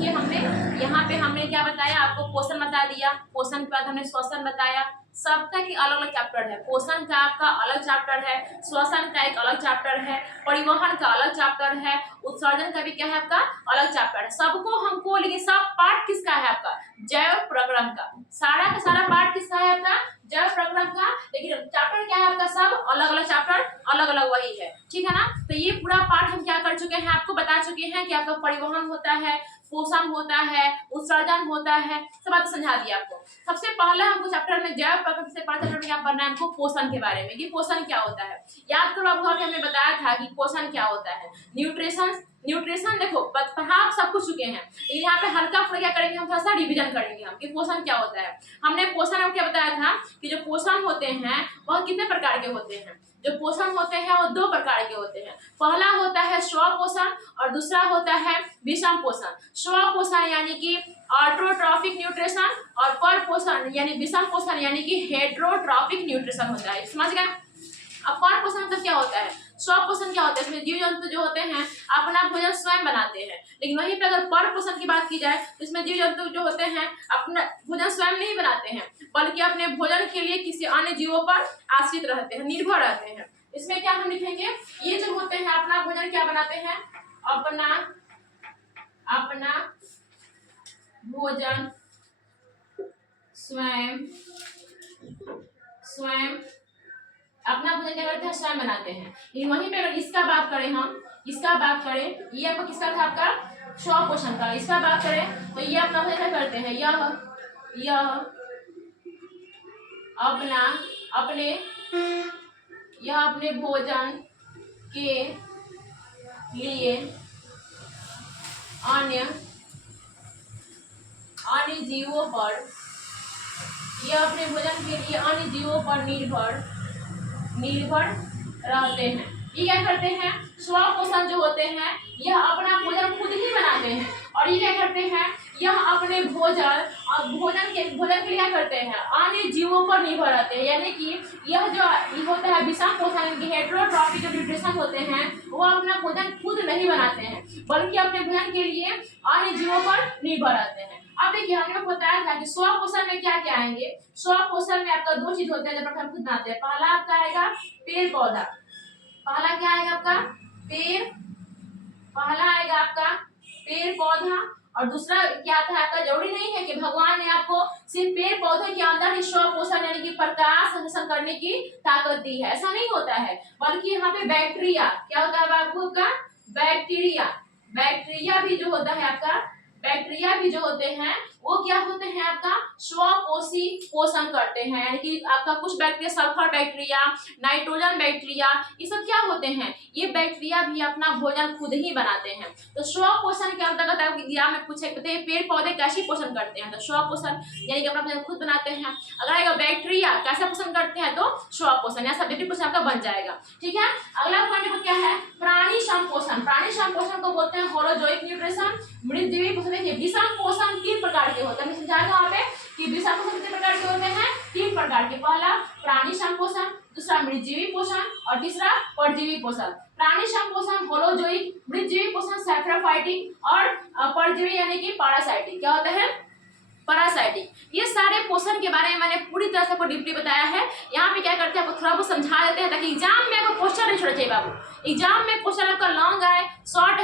देखिए यहाँ पे हमने क्या बताया, आपको पोषण बता दिया, पोषण के बाद हमने श्वसन बताया। सबका की अलग अलग चैप्टर है, पोषण का आपका अलग चैप्टर है, श्वसन का एक अलग चैप्टर है, परिवहन का अलग चैप्टर है, उत्सर्जन का भी क्या है आपका अलग चैप्टर है। सबको हमको, लेकिन सब पार्ट किसका है आपका, जैव प्रक्रम का, सारा का सारा पार्ट किसका है आपका, जैव प्रक्रम का। लेकिन चैप्टर क्या है आपका, सब अलग अलग चैप्टर अलग अलग वही है, ठीक है ना। तो ये पूरा पार्ट हम क्या कर चुके हैं, आपको बता चुके हैं कि आपका परिवहन होता है, पोषण होता है, उत्सर्जन होता है, सब बात समझा दिया आपको। सबसे पहले हमको चैप्टर में जैव प्रक्रम से पहले चैप्टर में क्या पढ़ना है हमको, पोषण के बारे में, कि पोषण क्या होता है। याद करो आपको हमने बताया था कि पोषण क्या होता है। न्यूट्रिशन देखो पढ़ा आप सब कुछ चुके हैं, लेकिन यहाँ पे हल्का फुल्का क्या करेंगे, हम थोड़ा सा रिवीजन करेंगे हम कि पोषण क्या होता है। हमने पोषण में क्या बताया था कि जो पोषण होते हैं वह कितने प्रकार के होते हैं। जो पोषण होते हैं वो दो प्रकार के होते हैं। पहला होता है स्वपोषण और दूसरा होता है विषम पोषण। स्वपोषण यानी कि ऑटोट्रॉफिक न्यूट्रिशन और पर पोषण यानी विषम पोषण यानी कि हेटेरोट्रॉफिक न्यूट्रिशन होता है, समझ गए। अब पर पोषण मतलब क्या होता है, स्वपोषण क्या होता है, इसमें जीव जंतु जो होते हैं अपना भोजन स्वयं बनाते हैं। लेकिन वहीं पे अगर पर पोषण की बात की जाए तो इसमें जीव जंतु जो होते हैं अपना भोजन स्वयं नहीं बनाते हैं, बल्कि अपने भोजन के लिए किसी अन्य जीवों पर आश्रित रहते हैं, निर्भर रहते हैं। इसमें क्या हम लिखेंगे, ये जो होते हैं अपना भोजन क्या बनाते हैं, अपना भोजन स्वयं अपना भोजन क्या करते हैं, स्वयं बनाते हैं। लेकिन वहीं पे अगर इसका बात करें हम, इसका बात करें, ये आपका किसका था आपका स्वपोषण का, इसका बात करें तो ये अपना भोजन क्या करते हैं, यह अपने भोजन के लिए अन्य जीवों पर, यह अपने भोजन के लिए अन्य जीवों पर निर्भर रहते हैं। ये क्या करते हैं, स्वपोषण जो होते हैं यह अपना भोजन खुद ही बनाते हैं, और ये क्या करते हैं, यह अपने भोजन के लिए क्या करते हैं, अन्य जीवों पर निर्भर रहते हैं। यानी कि यह जो होता है विषम पोषण की हेटेरोट्रॉफिक जो न्यूट्रिशन होते हैं वो अपना भोजन खुद नहीं बनाते हैं, बल्कि अपने भोजन के लिए अन्य जीवों पर निर्भर रहते हैं। अब देखिए हमने आपको बताया था कि स्वपोषण में क्या क्या आएंगे। स्वपोषण में आपका दो चीज होते हैं जब हम खुद बनाते हैं। पहला आपका आएगा पेड़ पौधा, पहला क्या आएगा आपका पेड़ पौधा, और दूसरा क्या आता है आपका, जरूरी नहीं है कि भगवान ने आपको सिर्फ पेड़ पौधे के अंदर ही स्वपोषण यानी कि प्रकाश संश्लेषण करने की ताकत दी है, ऐसा नहीं होता है। बल्कि यहाँ पे बैक्टीरिया क्या होता है बाबू का, बैक्टीरिया भी जो होता है आपका, बैक्टीरिया भी जो होते हैं वो क्या होते हैं आपका स्वपोषी पोषण करते हैं। यानी कि आपका कुछ bacteria, sulphur bacteria, nitrogen bacteria, ये सब क्या होते हैं, ये बैक्टीरिया भी अपना भोजन खुद ही बनाते हैं। तो स्वपोषण के अंतर्गत एग्जाम में पूछे पेड़ पौधे कैसे पोषण करते हैं, तो स्वपोषण यानी कि अपना भोजन खुद बनाते हैं। अगर आएगा बैक्टीरिया कैसे पोषण करते हैं तो स्वपोषण, या सब्जेक्टिव क्वेश्चन आपका बन जाएगा, ठीक है। अगला पॉइंट क्या है, प्राणी संपोषण। प्राणी संपोषण को बोलते हैं होलोजोइक न्यूट्रिशन, मृतजीवी पोषण। देखिए विषम पोषण 3 प्रकार के होते हैं, समझाया वहाँ पे कि विषम पोषण कितने प्रकार के होते हैं, 3 प्रकार के। पहला प्राणी संपोषण, दूसरा मृतजीवी पोषण और तीसरा परजीवी पोषण। प्राणी संपोषण होलोजोइक, मृतजीवी पोषण सैप्रोफाइटिक और परजीवी यानी कि पैरासाइटिक। क्या होता है, पैरासाइटिक। ये सारे पोषण के बारे में मैंने पूरी तरह से आपको डीपली बताया है। यहाँ पे क्या करते हैं आपको थोड़ा बहुत समझा देते हैं ताकि एग्जाम में आपको क्वेश्चन नहीं छोड़ना चाहिए बाबू। एग्जाम में क्वेश्चन आपका लॉन्ग आए, शॉर्ट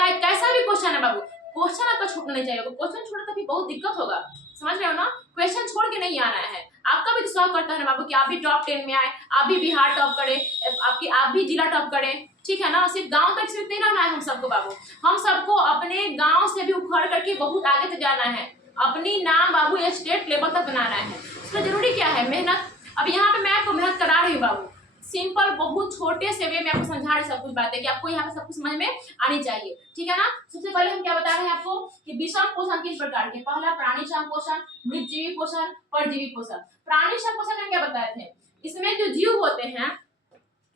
आए, कैसा भी क्वेश्चन है बाबू, क्वेश्चन आपका छूटना नहीं चाहिए। क्वेश्चन छोड़े तभी बहुत दिक्कत होगा, समझ रहे हो ना। क्वेश्चन छोड़ के नहीं आना है। आपका भी तो शौक करता है ना बाबू कि आप भी टॉप 10 में आए, आप भी बिहार टॉप करें, आप भी जिला टॉप करें, ठीक है ना। सिर्फ गांव तक सिर्फ नहीं रहना है हम सबको बाबू, हम सबको अपने गांव से भी उखड़ करके बहुत आगे तक जाना है, अपनी नाम बाबू स्टेट लेवल तक बनाना है। उसका जरूरी क्या है, मेहनत। अब यहाँ पे मैं आपको मेहनत करा रही हूँ बाबू, सिंपल बहुत छोटे से वे में आपको समझा रहे सब कुछ बातें कि आपको यहाँ पे सब कुछ समझ में आनी चाहिए, ठीक है ना। सबसे पहले हम क्या बता रहे हैं आपको कि विषम पोषण 3 प्रकार के। पहला प्राणी संपोषण, मृतजीवी पोषण, परजीवी पोषण। प्राणी संपोषण में क्या बताए थे, इसमें जो जीव होते हैं,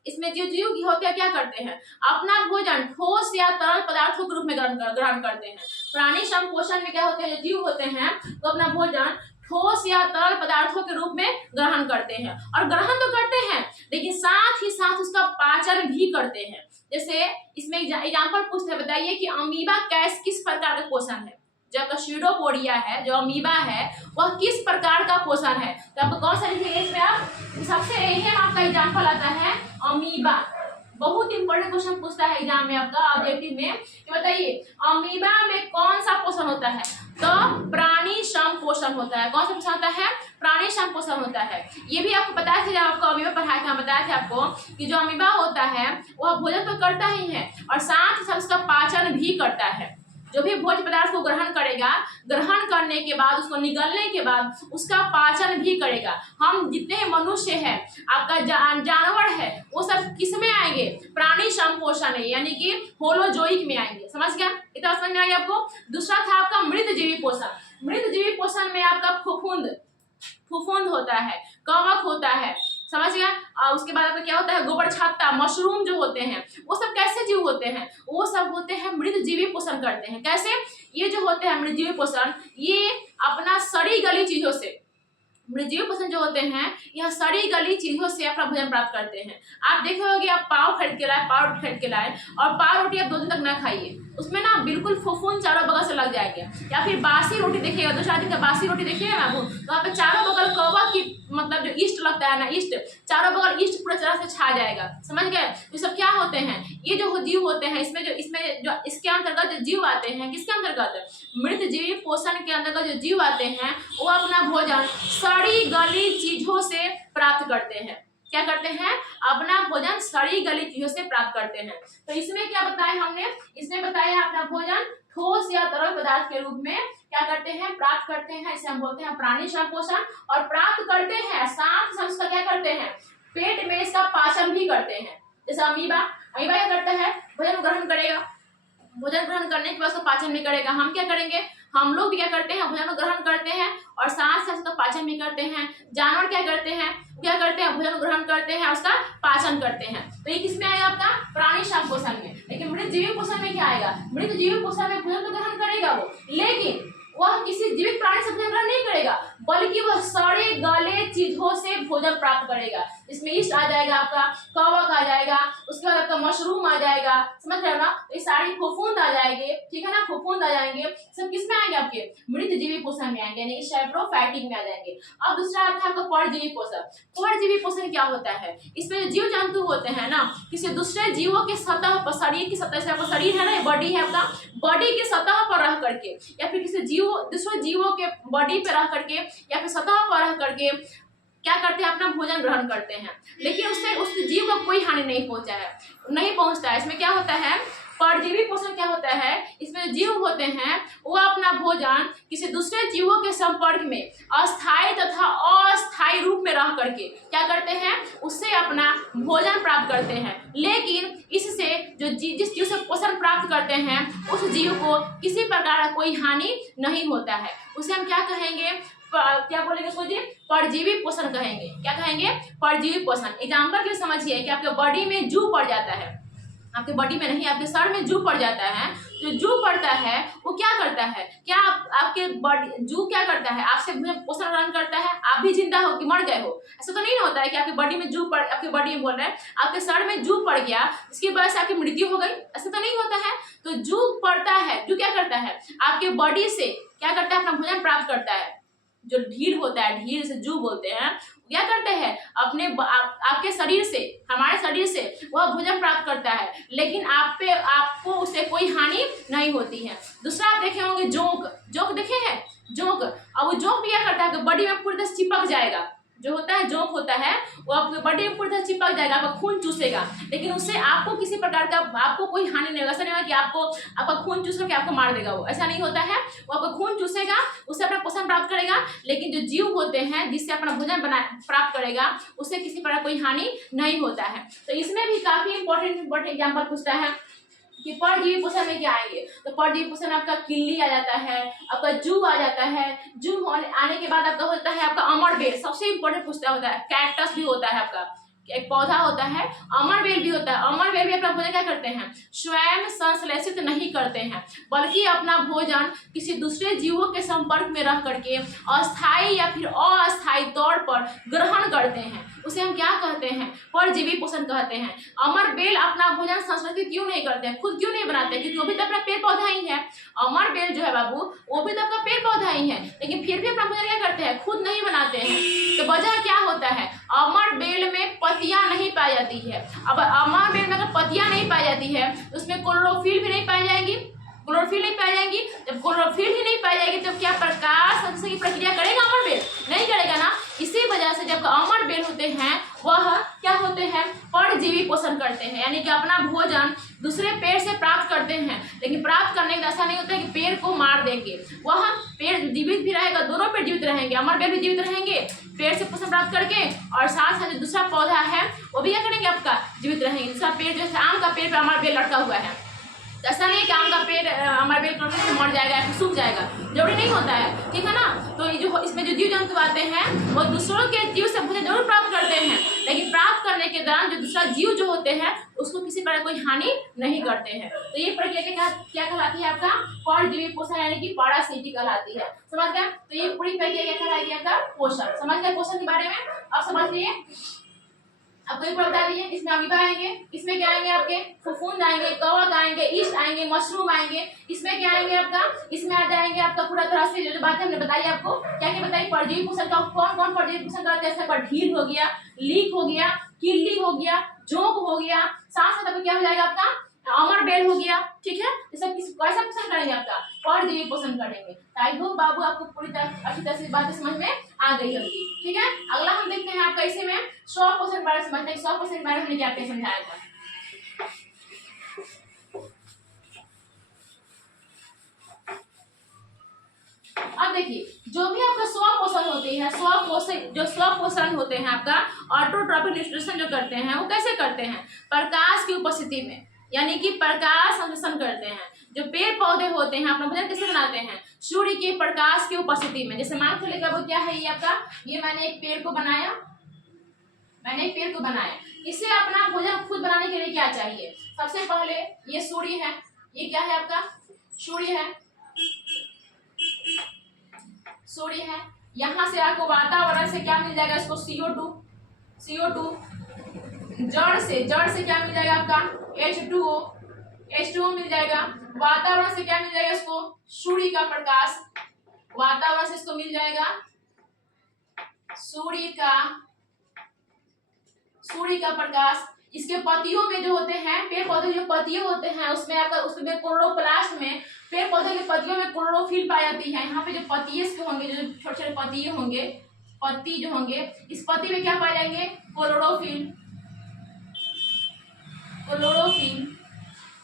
इसमें जो जीव होते हैं क्या करते हैं, अपना भोजन ठोस या तरल पदार्थों के रूप में ग्रहण करते हैं। प्राणी संपोषण में क्या होते हैं, जो जीव होते हैं तो अपना भोजन ठोस या तरल पदार्थों के रूप में ग्रहण करते हैं। और ग्रहण तो करते हैं लेकिन साथ ही साथ उसका पाचन भी करते हैं। जैसे इसमें एग्जाम्पल पूछते हैं, बताइए कि अमीबा किस प्रकार का पोषण है। जो आपका स्यूडोपोडिया है, जो अमीबा है, वह किस प्रकार का पोषण है। तो आपको कौन सा लिखेंगे इसमें आप, सबसे एम आपका एग्जाम्पल आता है अमीबा। बहुत इंपॉर्टेंट क्वेश्चन पूछता है एग्जाम में आपका ऑब्जेक्टिव में कि बताइए अमीबा में कौन सा पोषण होता है। तो प्राणी श्रम पोषण होता है। कौन सा पोषण होता है, प्राणी श्रम पोषण होता है। ये भी आपको बताया था जब आपको अमीबा पढ़ाया था, बताया था आपको कि जो अमीबा होता है वह भोजन तो करता ही है और साथ ही साथ उसका पाचन भी करता है। जो भी भोज्य पदार्थ को ग्रहण करेगा, ग्रहण करने के बाद उसको निगलने के बाद उसका पाचन भी करेगा। हम जितने मनुष्य हैं, आपका जानवर है, वो सब किस में आएंगे, प्राणी श्रम पोषण है, यानी कि होलोजोइक में आएंगे। समझ गया, इतना समझ में आ गया आपको। दूसरा था आपका मृत जीवी पोषण। मृत जीवी पोषण में आपका फफूंद होता है, कवक होता है, समझ गया। उसके बाद आपका क्या होता है, गोबर छत्ता, मशरूम जो होते हैं वो सब कैसे जीव होते हैं, वो सब होते हैं मृत जीवी पोषण करते हैं। कैसे, ये जो होते हैं मृत जीवी पोषण, ये अपना सड़ी गली चीजों से, मृतजीवी पोषण जो होते हैं यह सड़ी गली चीजों से अपना भोजन प्राप्त करते हैं। आप देखे होगे, आप पाव खरीद के लाए, पाव खरीद के लाए और पाव रोटी आप 2 दिन तक ना खाइए, उसमें ना बिल्कुल फफूंद चारों बगल से लग जाएंगे। या फिर बासी रोटी देखिएगा, दूसरा दिन का बासी रोटी देखिएगा ना, तो वहाँ पे चारों बगल कवक की मतलब जो ईस्ट लगता है ना, ईस्ट, चारों बगल ईस्ट पूरा तरह से छा जाएगा। समझ गए। ये सब क्या होते हैं, ये जो जीव होते हैं, इसमें जो इसके अंतर्गत जो जीव आते हैं, किसके अंतर्गत, मृत जीवी पोषण के अंतर्गत जो जीव आते हैं वो अपना भोजन सड़ी गली चीजों से प्राप्त करते हैं। क्या करते हैं, अपना भोजन सड़ी गली चीजों से प्राप्त करते हैं। तो इसमें क्या बताया हमने, इसमें बताया अपना भोजन ठोस या तरल पदार्थ के रूप में क्या करते हैं, प्राप्त करते हैं। इसे हम बोलते हैं प्राणी श्रम पोषण। और प्राप्त करते हैं साथ साथ उसका क्या करते हैं, पेट में इसका पाचन भी करते हैं। जैसे अमीबा क्या करता है, भोजन ग्रहण करेगा, भोजन ग्रहण करने के बाद उसका पाचन भी करेगा। हम क्या करेंगे, हम लोग भी क्या करते हैं, भोजन ग्रहण करते हैं और साथ साथ उसका पाचन भी करते हैं। जानवर क्या करते हैं, भोजन ग्रहण करते हैं, उसका पाचन करते हैं। तो ये किसमें आएगा, आपका प्राणी श्रम पोषण में। लेकिन मृत जीवी पोषण में क्या आएगा, मृत जीवी पोषण में भोजन तो ग्रहण करेगा वो, लेकिन वह किसी जीवित प्राणी से भोजन ग्रहण नहीं करेगा, बल्कि वह सड़े गले चीजों से भोजन प्राप्त करेगा। इसमें ईस्ट आ जाएगा, आपका कवक आ जाएगा, उसके बाद आपका मशरूम आ जाएगा, समझ रहे हो ना। ये सारी फफूंद आ जाएंगे, ठीक है ना, फफूंद आ जाएंगे, सब किस में आएंगे, आपके मृत जीवी पोषण में आएंगे, यानी सैप्रोफाइटिक में आ जाएंगे। अब दूसरा आता है आपका परजीवी पोषण। परजीवी पोषण क्या होता है, इसमें जो जीव जंतु होते हैं ना, किसी दूसरे जीवों के सतह पर, शरीर की सतह से, आपका शरीर है ना, बॉडी है आपका, बॉडी के सतह पर रह करके या फिर किसी दूसरे जीवों के बॉडी पे रह करके या फिर सतह पर रह करके क्या करते हैं, अपना भोजन ग्रहण करते हैं, लेकिन उससे उस जीव को कोई हानि नहीं पहुंचता है। इसमें क्या होता है, परजीवी पोषण क्या होता है, इसमें जीव होते हैं वो अपना भोजन किसी दूसरे जीवों के संपर्क में अस्थायी तथा अस्थायी रूप में रह करके क्या करते हैं, उससे अपना भोजन प्राप्त करते हैं। लेकिन इससे जो जिस जीव से पोषण प्राप्त करते हैं उस जीव को किसी प्रकार का कोई हानि नहीं होता है। उसे हम क्या कहेंगे, क्या बोलेंगे उसको जी, परजीवी पोषण कहेंगे। क्या कहेंगे, परजीवी पोषण। एग्जाम्पल के लिए समझिए कि आपके बॉडी में जू पड़ जाता है, आपके बॉडी में नहीं, आपके सर में जू पड़ जाता है। जो जू पड़ता है वो क्या करता है, क्या आपके बॉडी जू क्या करता है, आपसे पोषण ग्रहण करता है, आप भी जिंदा हो कि मर गए हो। ऐसा तो नहीं होता है कि आपकी बॉडी में जू पड़, आपकी बॉडी में बोल रहे हैं आपके सर में जू पड़ गया, इसकी वजह से आपकी मृत्यु हो गई, ऐसा तो नहीं होता है। तो जू पड़ता है, जू क्या करता है, आपके बॉडी से क्या करता है, अपना भोजन प्राप्त करता है। जो ढील होता है, ढील से जू बोलते हैं, क्या करते हैं, अपने आपके शरीर से, हमारे शरीर से वह भोजन प्राप्त करता है, लेकिन आपको उससे कोई हानि नहीं होती है। दूसरा आप देखे होंगे जोंक देखे हैं, जोंक। अब वो जोंक भी क्या करता है, बॉडी में पूरी तरह चिपक जाएगा। जो होता है जोंक होता है वो आपके बॉडी में पूरी तरह चिपक जाएगा, आपका खून चूसेगा, लेकिन उससे आपको किसी प्रकार का आपको कोई हानि नहीं होगा। ऐसा नहीं होगा कि आपका खून चूस करके आपको मार देगा, वो ऐसा नहीं होता है। वो आपका खून चूसेगा, उससे अपना पोषण प्राप्त करेगा, लेकिन जो जीव होते हैं जिससे अपना भोजन प्राप्त करेगा उससे किसी प्रकार कोई हानि नहीं होता है। तो इसमें भी काफी इंपॉर्टेंट एग्जाम्पल पूछता है कि परजीवी पोषण में क्या आएंगे। तो परजीवी पोषण आपका किल्ली आ जाता है, आपका जू आ जाता है, जू आने के बाद आपका होता है आपका अमरबेल, सबसे इंपॉर्टेंट पूछता होता है। कैक्टस भी होता है आपका, एक पौधा होता है, अमर बेल भी होता है। अमर बेल भी अपना भोजन क्या करते हैं, स्वयं संश्लेषित नहीं करते हैं, बल्कि अपना भोजन किसी दूसरे जीवों के संपर्क में रह करके अस्थायी या फिर अस्थायी तौर पर ग्रहण करते हैं। उसे हम क्या कहते हैं, परजीवी पोषण कहते हैं। अमर बेल अपना भोजन संश्लेषित क्यों नहीं करते हैं, खुद क्यों नहीं बनाते हैं, क्योंकि वो भी तो अपना पेड़ पौधा ही है। अमर बेल जो है बाबू, वो भी तो आपका पेड़ पौधा ही है, लेकिन फिर भी अपना भोजन क्या करते हैं, खुद नहीं बनाते हैं। तो वजह क्या होता है, अमर बेल में पत्तियां नहीं पाई जाती है। अब अमर बेल में अगर पत्तियां नहीं पाई जाती है तो उसमें क्लोरोफिल भी नहीं पाई जाएगी, क्लोरोफिल नहीं पाई जाएगी। जब क्लोरोफिल ही नहीं पाई जाएगी तो क्या प्रकाश संश्लेषण की प्रक्रिया करेगा अमर बेल, नहीं करेगा ना। इसी वजह से जब अमर बेल होते हैं वह क्या होते हैं, परजीवी पोषण करते हैं, यानी कि अपना भोजन दूसरे पेड़ से प्राप्त करते हैं। लेकिन प्राप्त करने का ऐसा नहीं होता है कि पेड़ को मार देंगे, वह पेड़ जीवित भी रहेगा, दोनों पेड़ जीवित रहेंगे, अमर बेल भी जीवित रहेंगे पेड़ से पोषण प्राप्त करके, और साथ साथ जो दूसरा पौधा है वो भी क्या करेंगे, आपका जीवित रहेंगे। दूसरा पेड़ जैसे आम का पेड़ पे अमर बेल लटका हुआ है, ऐसा नहीं है कि आम का पेड़ अमर बेल कटने से मर जाएगा या सूख जाएगा, जरूरी नहीं होता है, ठीक है ना। तो ये जो इसमें जो जीव जंतु आते हैं वो दूसरों के जीव से भोजन जरूर प्राप्त करते हैं, लेकिन प्राप्त करने के दौरान जो दूसरा जीव जो होते हैं उसको किसी प्रकार कोई हानि नहीं करते हैं। तो ये प्रक्रिया क्या कहलाती है, आपका परजीवी पोषण, यानी कि पैरासिटी कहलाती है। समझ गए, तो ये पूरी प्रक्रिया क्या कहलाएगी, आपका पोषण। समझ गए पोषण के बारे में, अब समझ लिए। आपको एक बार बता दीजिए, इसमें अमीबा आएंगे, इसमें क्या आएंगे, आपके फफूंद आएंगे, कवक आएंगे, ईस्ट आएंगे, मशरूम आएंगे, इसमें क्या आएंगे, आपका इसमें आ जाएंगे आपका पूरा तरह से जो बातें हमने बताई आपको, क्या क्या बताई, परजीवी पोषण का कौन कौन परजीवी पोषण करते हैं, जैसे ढील हो गया, लीक हो गया, किल्ली हो गया, जोंक हो गया, साथ साथ आपको क्या हो जाएगा, आपका अमर बेल हो गया, ठीक है। ये सब किस कैसा पोषण करेंगे, आपका परजीवी पोषण करेंगे। आई होप बाबू आपको पूरी तरह अच्छी तरह से बातें समझ में आ गई होगी, ठीक है। अगला हम देखते हैं आपका इसी में स्व पोषण के बारे में समझते हैं। स्व पोषण के बारे में हमने क्या क्या समझाया था। अब देखिए, जो भी आपका स्व पोषण होते हैं, स्व पोषण होते हैं आपका ऑटोट्रॉपिक न्यूट्रिशन जो करते हैं वो कैसे करते हैं, प्रकाश की उपस्थिति में, यानी कि प्रकाश संश्लेषण करते हैं। जो पेड़ पौधे होते हैं अपना भोजन कैसे बनाते हैं, सूर्य के प्रकाश की उपस्थिति में। जैसे मान के लेकर वो क्या है, ये आपका, ये मैंने एक पेड़ को बनाया, इसे अपना भोजन खुद बनाने के लिए क्या चाहिए, सबसे पहले ये सूर्य है, ये क्या है आपका सूर्य है। यहाँ से आपको वातावरण से क्या मिल जाएगा, इसको CO2, जड़ से क्या मिल जाएगा, आपका H2O मिल जाएगा। वातावरण से क्या मिल जाएगा, इसको सूर्य का प्रकाश, वातावरण से इसको मिल जाएगा सूर्य का प्रकाश। इसके पत्तियों में जो होते हैं, पेड़ पौधे जो पत्तियां होते हैं उसमें आपका, उसमें क्लोरोप्लास्ट में पेड़ पौधे के पत्तियों में क्लोरोफिल पाई जाती है। यहाँ पे जो पत्तिये होंगे, जो छोटे छोटे पत्तिये होंगे, पत्ती जो होंगे, इस पत्ती में क्या पाए जाएंगे, क्लोरोफिल,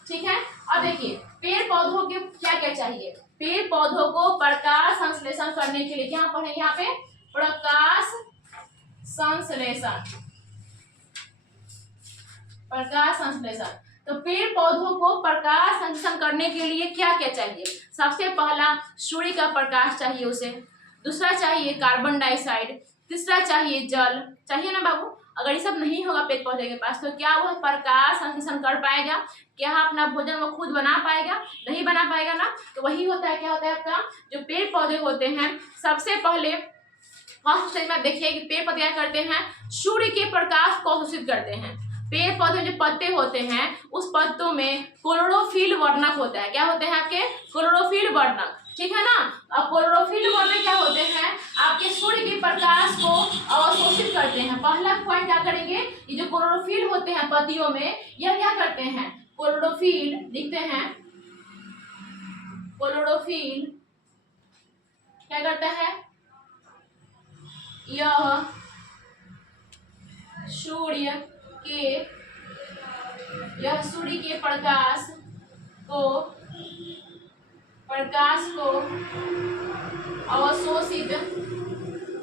ठीक है। अब देखिए पेड़ पौधों के क्या क्या चाहिए, पेड़ पौधों को प्रकाश संश्लेषण करने के लिए क्या पढ़ेंगे, यहाँ पे प्रकाश संश्लेषण। तो पेड़ पौधों को प्रकाश संश्लेषण करने के लिए क्या क्या चाहिए, सबसे पहला सूर्य का प्रकाश चाहिए उसे, दूसरा चाहिए कार्बन डाइऑक्साइड, तीसरा चाहिए जल, चाहिए ना बाबू। अगर ये सब नहीं होगा पेड़ पौधे के पास तो क्या वह प्रकाश संश्लेषण कर पाएगा, क्या अपना भोजन वो खुद बना पाएगा, नहीं बना पाएगा ना। तो वही होता है, क्या होता है आपका, जो पेड़ पौधे होते हैं सबसे पहले फर्स्ट स्टेज में देखिए कि पेड़ पौधे क्या करते हैं, सूर्य के प्रकाश को अवशोषित करते हैं। पेड़ पौधे जो पत्ते होते हैं उस पत्तों में क्लोरोफिल वर्णक होता है, क्या होते हैं आपके, क्लोरोफिल वर्णक, ठीक है ना। अब क्लोरोफिल वर्णक क्या होते हैं, आपके सूर्य के प्रकाश को अवशोषित करते हैं। पहला पॉइंट क्या करेंगे, ये जो क्लोरोफिल होते हैं पत्तियों में, यह क्या करते हैं, क्लोरोफिल लिखते हैं, क्लोरोफिल क्या करता है, यह सूर्य के प्रकाश को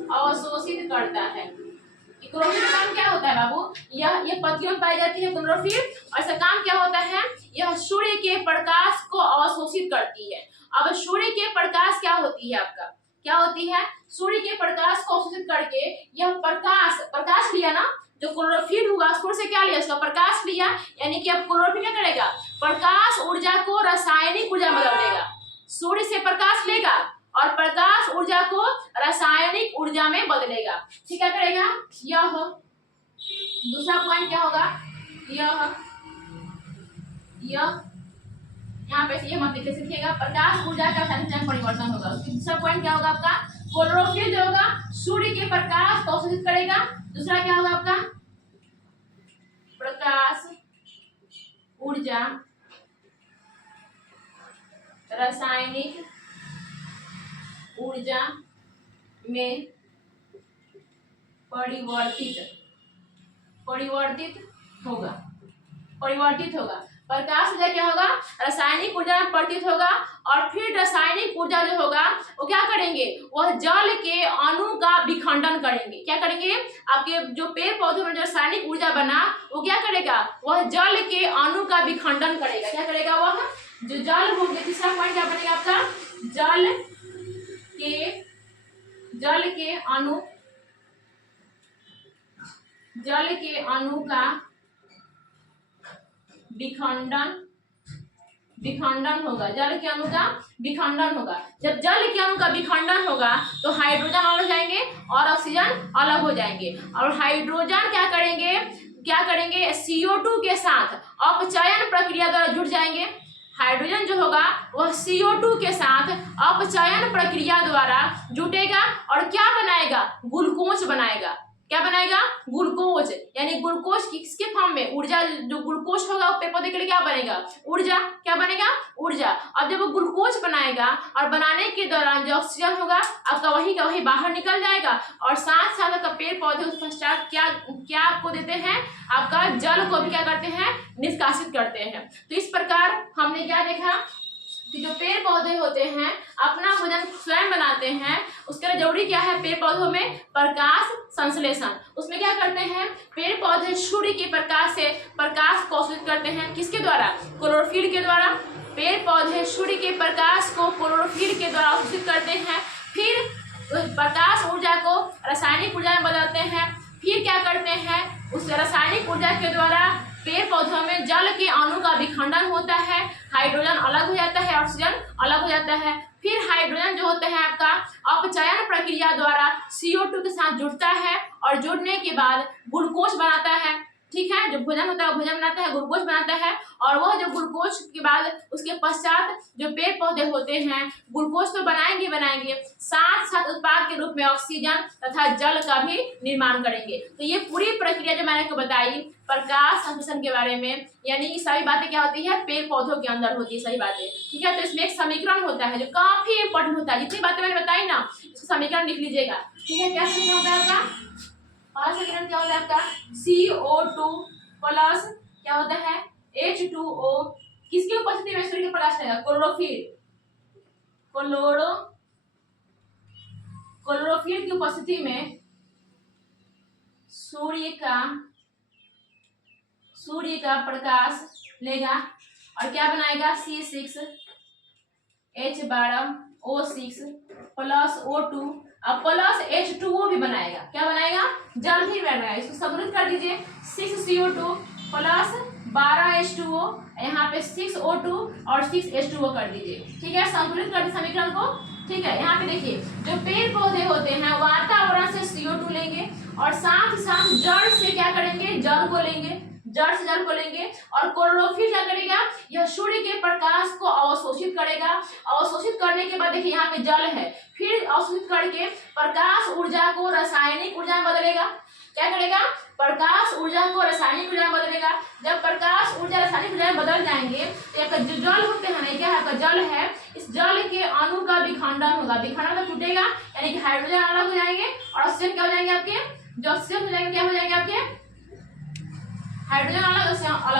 अवशोषित करता है। क्लोरोफिल का काम क्या होता है बाबू, यह पत्तियों में पाई जाती है क्लोरोफिल, और इसका काम क्या होता है, यह सूर्य के प्रकाश को अवशोषित करती है। अब सूर्य के प्रकाश क्या होती है, आपका क्या होती है, सूर्य के प्रकाश को अवशोषित करके यह प्रकाश लिया ना, जो क्लोरोफिल हुआ सूर्य से क्या लिया, उसका प्रकाश लिया, यानी कि अब क्लोरोफिल क्या करेगा, प्रकाश ऊर्जा को रासायनिक ऊर्जा में बदल देगा। सूर्य से प्रकाश लेगा और प्रकाश ऊर्जा को रासायनिक ऊर्जा में बदलेगा। ठीक है, करेगा यह। दूसरा पॉइंट क्या होगा, यह यहाँ पे ये मत लिखे, सीखिएगा प्रकाश ऊर्जा का रासायनिक परिवर्तन होगा। उसका दूसरा पॉइंट क्या होगा आपका, क्लोरोफिल जो होगा सूर्य के प्रकाश को अवशोषित करेगा। दूसरा क्या होगा आपका, प्रकाश ऊर्जा रासायनिक ऊर्जा में परिवर्तित होगा। प्रकाश ऊर्जा क्या होगा, रासायनिक ऊर्जा में परिवर्तित होगा। और फिर रासायनिक ऊर्जा जो होगा वो क्या करेंगे, वह जल के अणु का विखंडन करेंगे। क्या करेंगे, आपके जो पेड़ पौधों में जो रासायनिक ऊर्जा बना वो क्या करेगा, वह जल के अणु का विखंडन करेगा। क्या करेगा, वह जो जल होंगे। तीसरा पॉइंट क्या बनेगा आपका, जल के अणु का विखंडन होगा। जल के अणु का विखंडन होगा। जब जल के अणु का विखंडन होगा तो हाइड्रोजन अलग हो जाएंगे और ऑक्सीजन अलग हो जाएंगे। और हाइड्रोजन क्या करेंगे CO2 के साथ अपचयन प्रक्रिया द्वारा जुड़ जाएंगे। हाइड्रोजन जो होगा वह CO2 के साथ अपचयन प्रक्रिया द्वारा जुटेगा और क्या बनाएगा, ग्लूकोज बनाएगा। क्या बनाएगा, ग्लूकोज। यानी ग्लूकोज किसके फॉर्म में, ऊर्जा। जो ग्लूकोज होगा पेड़ पौधे के लिए क्या बनेगा, ऊर्जा। क्या बनेगा, ऊर्जा। अब जब वो ग्लूकोज बनाएगा और बनाने के दौरान जो ऑक्सीजन होगा आपका वही का वही बाहर निकल जाएगा। और साथ साथ आपका पेड़ पौधे उस पश्चात क्या आपको देते हैं, आपका जल को भी क्या करते हैं, निष्कासित करते हैं। तो इस प्रकार हमने क्या देखा कि जो पेड़ पौधे होते हैं अपना भोजन स्वयं बनाते हैं। उसके लिए जरूरी क्या है, पेड़ पौधों में प्रकाश संश्लेषण। उसमें क्या करते हैं, पेड़ पौधे सूर्य के प्रकाश से प्रकाश को अवशोषित करते हैं। किसके द्वारा, क्लोरोफिल के द्वारा। पेड़ पौधे सूर्य के प्रकाश को क्लोरोफिल के द्वारा अवशोषित करते हैं। फिर प्रकाश ऊर्जा को रासायनिक ऊर्जा में बदलते हैं। फिर क्या करते हैं, उस रासायनिक ऊर्जा के द्वारा पेड़ पौधों में जल के अणु का विखंडन होता है। हाइड्रोजन अलग हो जाता है, ऑक्सीजन अलग हो जाता है। फिर हाइड्रोजन जो होता है आपका अपचयन प्रक्रिया द्वारा CO2 के साथ जुड़ता है और जुड़ने के बाद ग्लूकोज बनाता है। ठीक है, जो भोजन होता है भोजन बनाता है, ग्लूकोज बनाता है। और वह जो ग्लूकोज के बाद उसके पश्चात जो पेड़ पौधे होते हैं ग्लूकोज तो बनाएंगे, साथ साथ उत्पाद के रूप में ऑक्सीजन तथा जल का भी निर्माण करेंगे। तो ये पूरी प्रक्रिया जो मैंने आपको बताई प्रकाश संश्लेषण के बारे में, यानी ये सारी बातें क्या होती है, पेड़ पौधों के अंदर होती है, सही बातें। ठीक है, तो इसमें एक समीकरण होता है जो काफी इंपॉर्टेंट होता है। जितनी बातें मैंने बताई ना, इसका समीकरण लिख लीजिएगा। ठीक है, क्या समीकरण होगा आपका, और समीकरण क्या होता है आपका, CO2 प्लस क्या होता है, H2O। किसकी उपस्थिति में सूर्य का प्रकाश रहेगा, क्लोरोफिल की उपस्थिति में सूर्य का प्रकाश लेगा और क्या बनाएगा, C6H12O6 प्लस O2 अब प्लस H2O भी बनाएगा। क्या बनाएगा, जल भी बनाएगा। इसको संतुलित कर दीजिए, 6CO2 प्लस 12H2O, यहाँ पे 6O2 और 6H2O कर दीजिए। ठीक है, संतुलित कर दीजिए समीकरण को। ठीक है, यहाँ पे देखिए जो पेड़ पौधे होते हैं वातावरण से CO2 लेंगे और साथ ही साथ जड़ से क्या करेंगे, जल को लेंगे, जड़ से जल को लेंगे। और क्लोरोफिल क्या करेगा, यह सूर्य के प्रकाश को अवशोषित करेगा। अवशोषित करने के बाद देखिए यहाँ पे जल है, फिर अवशोषित करके प्रकाश ऊर्जा को रासायनिक ऊर्जा में बदलेगा। क्या करेगा, प्रकाश ऊर्जा को रासायनिक ऊर्जा में बदलेगा। जब प्रकाश ऊर्जा रासायनिक ऊर्जा में बदल जाएंगे तो आपका जो जल होते हैं ना, क्या है आपका जल है, इस जल के अणु का विखंडन होगा। विखंडन तो टूटेगा, यानी कि हाइड्रोजन अलग हो जाएंगे और ऑक्सीजन क्या हो जाएंगे आपके, जो ऑक्सीजन हो जाएंगे क्या हो जाएंगे आपके, हाइड्रोजन अलग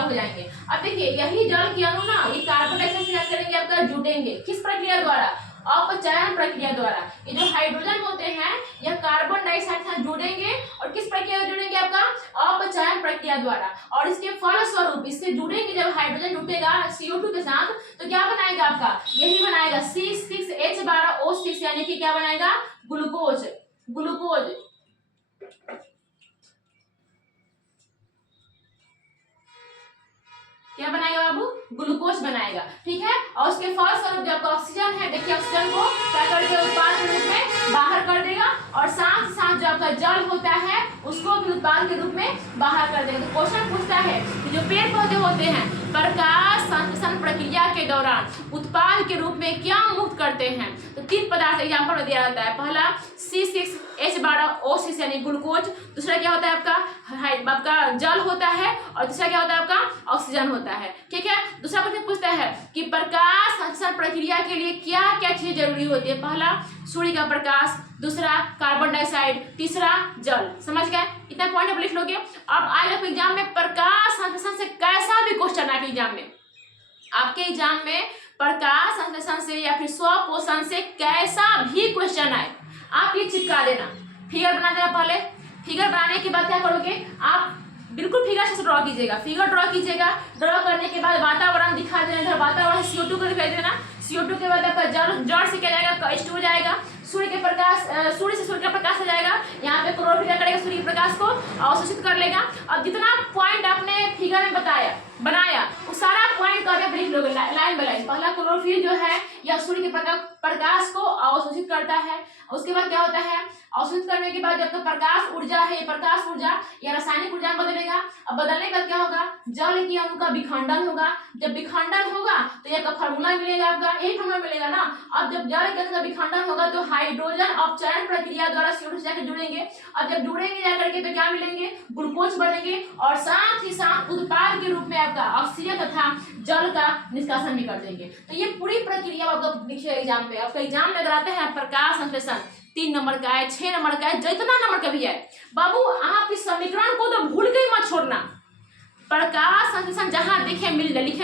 हो जाएंगे। अब देखिए यही जल के अणु ना ये कार्बन डाइऑक्साइड से क्या करेंगे आपका, जुटेंगे। किस प्रक्रिया द्वारा, अपचयन प्रक्रिया द्वारा। ये जो हाइड्रोजन होते हैं यह कार्बन डाइऑक्साइड से जुड़ेंगे और किस प्रक्रिया जुड़ेंगे आपका, अपचयन प्रक्रिया द्वारा। और इसके फलस्वरूप इससे जुड़ेंगे, जब हाइड्रोजन जुटेगा CO2 के साथ तो क्या बनाएगा आपका, यही बनाएगा C6H12O6, यानी कि क्या बनाएगा, ग्लूकोज। क्या बनाएगा बाबू? ग्लूकोज बनाएगा, ठीक है। और उसके फलस्वरूप जो आपका ऑक्सीजन है, देखिए ऑक्सीजन को क्या कर देगा? उत्पाद के रूप में बाहर कर देगा, और साथ साथ जो आपका जल होता है उसको भी उत्पाद के रूप में बाहर कर देगा। तो क्वेश्चन पूछता है कि जो पेड़ पौधे होते हैं प्रकाश संश्लेषण प्रक्रिया के दौरान उत्पाद के रूप में क्या मुक्त करते हैं? तो 3 पदार्थ एग्जाम्पल में दिया जाता है। पहला C6H12O6 यानी ग्लूकोज, दूसरा क्या होता है आपका जल होता है, और तीसरा क्या होता है आपका ऑक्सीजन होता है, ठीक है। दूसरा क्वेश्चन पूछता है कि प्रकाश संश्लेषण प्रक्रिया के लिए क्या क्या चीजें जरूरी होती है? पहला सूर्य का प्रकाश, दूसरा कार्बन डाइऑक्साइड, तीसरा जल। समझ गए? इतना पॉइंट आप लिख लोगे। अब आएगा एग्जाम में प्रकाश संश्लेषण से कैसा भी क्वेश्चन आएगा आपके एग्जाम में प्रकाश संश्लेषण से या फिर स्वपोषण से कैसा भी क्वेश्चन आए, आप ये चिपका देना, फिगर बना देना। पहले फिगर बनाने के बाद क्या करोगे? आप बिल्कुल फिगर से ड्रॉ कीजिएगा, फिगर ड्रॉ कीजिएगा। ड्रॉ करने के बाद वातावरण दिखा देना, इधर वातावरण CO2 को दिखाई देना। CO2 के बाद आपका जड़ से क्या जाएगा? H2 जाएगा। सूर्य से सूर्य का प्रकाश आ जाएगा, यहाँ पे क्लोरोफिल क्या करेगा? सूर्य के प्रकाश को अवशोषित कर लेगा। अब जितना पॉइंट आपने फिगर में बनाया वो सारा पॉइंट को आप लिख लोगे लाइन बाय लाइन। पहला क्लोरोफिल जो है यह सूर्य के प्रकाश को अवशोषित करता है। उसके बाद क्या होता है? अवशोषित करने के बाद जब तो प्रकाश ऊर्जा है, प्रकाश ऊर्जा या रासायनिक ऊर्जा में बदलेगा। अब बदलने के बाद क्या होगा? जल के अणु का विखंडन होगा। जब विखंडन होगा तो यह फार्मूला मिलेगा, आपका यही फार्मूला मिलेगा ना। अब जब जल के अणु का विखंडन होगा तो हाइड्रोजन अपचयन प्रक्रिया द्वारा CO2 से जाकर जुड़ेंगे। अब जब जुड़ेंगे जाकर के तो क्या मिलेंगे? ग्लूकोज बनेंगे, और साथ ही साथ उत्पाद के रूप में आपका ऑक्सीजन तथा जल का निष्कासन भी कर देंगे। तो ये पूरी प्रक्रिया आपका लिखिए एग्जाम पे। आपका एग्जाम में अगर आते हैं प्रकाश संश्लेषण 3 नंबर का है, 6 नंबर का है, जितना नंबर का भी है बाबू, आप इस समीकरण को तो भूल के ही मत छोड़ना। प्रकाश संश्लेषण जहां लिखे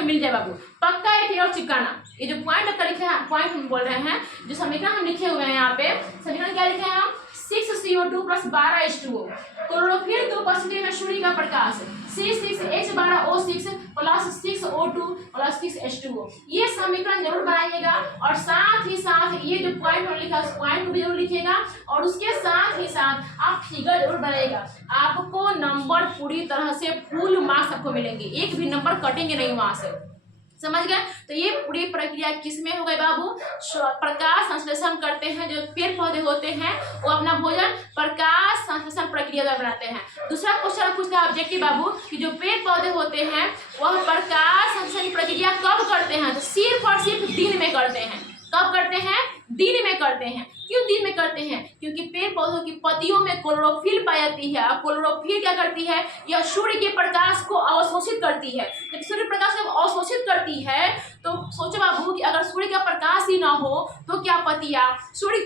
मिल जाए बाबू, पक्का ये फिगर चिपकाना। ये जो पॉइंट आपका लिखे हैं, पॉइंट हम बोल रहे हैं, जो समीकरण हम लिखे हुए हैं यहाँ पे, समीकरण क्या लिखे हैं हम? 6CO2 + 12H2O। क्लोरोफिल की उपस्थिति में सूर्य का प्रकाश C6H12O6 + 6O2 + 6H2O। ये समीकरण जरूर बनाइएगा, और साथ ही साथ ये जो पॉइंट हमने लिखा उस पॉइंट को भी जरूर लिखिएगा, और उसके साथ ही साथ आप फिगर जरूर बनाइएगा। आपको नंबर पूरी तरह से फुल मार्क्स आपको मिलेंगे, एक भी नंबर कटेंगे नहीं वहां से। समझ गए? तो ये पूरी प्रक्रिया किस में हो गई बाबू? प्रकाश संश्लेषण करते हैं। जो पेड़ पौधे होते हैं वो अपना भोजन प्रकाश संश्लेषण प्रक्रिया द्वारा बनाते हैं। दूसरा क्वेश्चन पूछता है ऑब्जेक्टिव बाबू कि जो पेड़ पौधे होते हैं वह प्रकाश संश्लेषण प्रक्रिया कब करते हैं? तो सिर्फ और सिर्फ दिन में करते हैं। कब करते हैं? दिन में करते हैं। क्यों दिन में करते हैं? क्योंकि पेड़ पौधों की पत्तियों में क्लोरोफिल पाई जाती है, और क्लोरोफिल क्या करती है? यह सूर्य के प्रकाश को अवशोषित करती है। जब सूर्य प्रकाश को अवशोषित करती है तो सोचो बाबू कि अगर सूर्य का प्रकाश ही ना हो तो क्या पत्तियां सूर्य